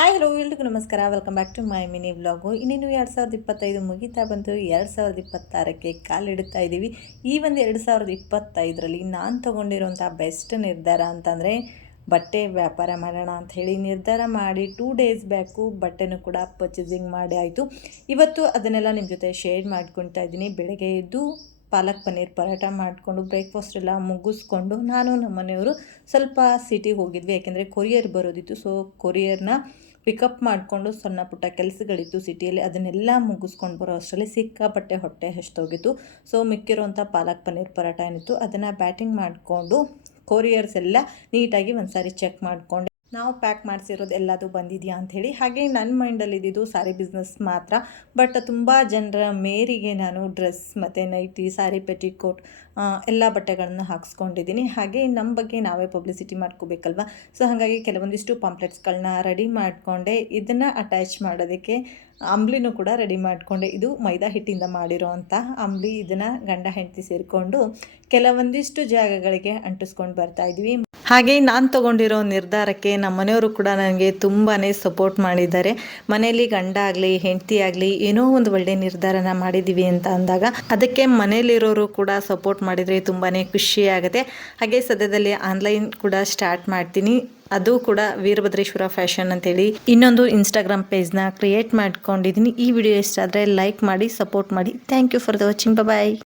Hi hello ಎಲ್ರಿಗೂ ನಮಸ್ಕಾರ. Welcome back to my mini vlog. ಇನ್ನೇನು 2025 ಮುಗಿತಾ ಬಂತು. 2026ಕ್ಕೆ ಕಾಲಿಡ್ತಾ ಇದ್ದೀವಿ. ಈ ಒಂದು 2025ರಲ್ಲಿ ನಾನು ತೊಗೊಂಡಿರೋಂಥ ಬೆಸ್ಟ್ ನಿರ್ಧಾರ ಅಂತಂದರೆ ಬಟ್ಟೆ ವ್ಯಾಪಾರ ಮಾಡೋಣ ಅಂಥೇಳಿ ನಿರ್ಧಾರ ಮಾಡಿ 2 ಡೇಸ್ ಬ್ಯಾಕು ಬಟ್ಟೆನೂ ಕೂಡ ಪರ್ಚೇಸಿಂಗ್ ಮಾಡಿ ಆಯಿತು. ಇವತ್ತು ಅದನ್ನೆಲ್ಲ ನಿಮ್ಮ ಜೊತೆ ಶೇರ್ ಮಾಡ್ಕೊತಾ ಇದ್ದೀನಿ. ಬೆಳಗ್ಗೆ ಎದ್ದು ಪಾಲಕ್ ಪನ್ನೀರ್ ಪರೋಟ ಮಾಡಿಕೊಂಡು ಬ್ರೇಕ್ಫಾಸ್ಟ್ ಎಲ್ಲ ಮುಗಿಸ್ಕೊಂಡು ನಾನು ನಮ್ಮ ಮನೆಯವರು ಸ್ವಲ್ಪ ಸಿಟಿಗೆ ಹೋಗಿದ್ವಿ. ಯಾಕೆಂದರೆ ಕೊರಿಯರ್ ಬರೋದಿತ್ತು. ಸೊ ಕೊರಿಯರ್ನ ಪಿಕಪ್ ಮಾಡಿಕೊಂಡು ಸಣ್ಣ ಪುಟ್ಟ ಕೆಲಸಗಳಿತ್ತು ಸಿಟಿಯಲ್ಲಿ. ಅದನ್ನೆಲ್ಲ ಮುಗಿಸ್ಕೊಂಡು ಬರೋ ಅಷ್ಟರಲ್ಲಿ ಸಿಕ್ಕಾಪಟ್ಟೆ ಹೊಟ್ಟೆ ಹಸಿದೋಗಿತ್ತು. ಸೊ ಮಿಕ್ಕಿರೋಂಥ ಪಾಲಕ್ ಪನ್ನೀರ್ ಪರೋಟ ಏನಿತ್ತು ಅದನ್ನು ಬ್ಯಾಟಿಂಗ್ ಮಾಡಿಕೊಂಡು ಕೊರಿಯರ್ಸ್ ಎಲ್ಲ ನೀಟಾಗಿ ಒಂದು ಸಾರಿ ಚೆಕ್ ಮಾಡಿಕೊಂಡು ನಾವು ಪ್ಯಾಕ್ ಮಾಡಿಸಿರೋದು ಎಲ್ಲದು ಬಂದಿದೆಯಾ ಅಂಥೇಳಿ. ಹಾಗೆ ನನ್ನ ಮೈಂಡಲ್ಲಿ ಇದ್ದಿದ್ದು ಸ್ಯಾರಿ ಬಿಸ್ನೆಸ್ ಮಾತ್ರ. ಬಟ್ ತುಂಬ ಜನರ ಮೇರಿಗೆ ನಾನು ಡ್ರೆಸ್ ಮತ್ತು ನೈಟಿ, ಸ್ಯಾರಿ, ಪೆಟಿಕೋಟ್ ಎಲ್ಲ ಬಟ್ಟೆಗಳನ್ನು ಹಾಕ್ಸ್ಕೊಂಡಿದ್ದೀನಿ. ಹಾಗೆ ನಮ್ಮ ಬಗ್ಗೆ ನಾವೇ ಪಬ್ಲಿಸಿಟಿ ಮಾಡ್ಕೋಬೇಕಲ್ವ. ಸೊ ಹಾಗಾಗಿ ಕೆಲವೊಂದಿಷ್ಟು ಪಾಂಪ್ಲೆಟ್ಸ್ಗಳನ್ನ ರೆಡಿ ಮಾಡಿಕೊಂಡೆ. ಇದನ್ನು ಅಟ್ಯಾಚ್ ಮಾಡೋದಕ್ಕೆ ಅಂಬ್ಲಿನೂ ಕೂಡ ರೆಡಿ ಮಾಡಿಕೊಂಡೆ. ಇದು ಮೈದಾ ಹಿಟ್ಟಿಂದ ಮಾಡಿರೋ ಅಂಥ ಅಂಬ್ಲಿ. ಇದನ್ನು ಗಂಡ ಹೆಂಡತಿ ಸೇರಿಕೊಂಡು ಕೆಲವೊಂದಿಷ್ಟು ಜಾಗಗಳಿಗೆ ಅಂಟಿಸ್ಕೊಂಡು ಬರ್ತಾಯಿದ್ವಿ. ಹಾಗೆ ನಾನು ತೊಗೊಂಡಿರೋ ನಿರ್ಧಾರಕ್ಕೆ ನಮ್ಮ ಮನೆಯವರು ಕೂಡ ನನಗೆ ತುಂಬಾ ಸಪೋರ್ಟ್ ಮಾಡಿದ್ದಾರೆ. ಮನೆಯಲ್ಲಿ ಗಂಡ ಆಗಲಿ ಹೆಂಡತಿ ಆಗಲಿ ಏನೋ ಒಂದು ಒಳ್ಳೆಯ ನಿರ್ಧಾರನ ಮಾಡಿದ್ದೀವಿ ಅಂತ ಅಂದಾಗ ಅದಕ್ಕೆ ಮನೇಲಿರೋರು ಕೂಡ ಸಪೋರ್ಟ್ ಮಾಡಿದರೆ ತುಂಬಾ ಖುಷಿಯಾಗುತ್ತೆ. ಹಾಗೆ ಸದ್ಯದಲ್ಲಿ ಆನ್ಲೈನ್ ಕೂಡ ಸ್ಟಾರ್ಟ್ ಮಾಡ್ತೀನಿ. ಅದು ಕೂಡ ವೀರಭದ್ರೇಶ್ವರ ಫ್ಯಾಷನ್ ಅಂತೇಳಿ ಇನ್ನೊಂದು ಇನ್ಸ್ಟಾಗ್ರಾಮ್ ಪೇಜ್ನ ಕ್ರಿಯೇಟ್ ಮಾಡ್ಕೊಂಡಿದ್ದೀನಿ. ಈ ವಿಡಿಯೋ ಇಷ್ಟ ಆದರೆ ಲೈಕ್ ಮಾಡಿ, ಸಪೋರ್ಟ್ ಮಾಡಿ. Thank you for the watching. Bye.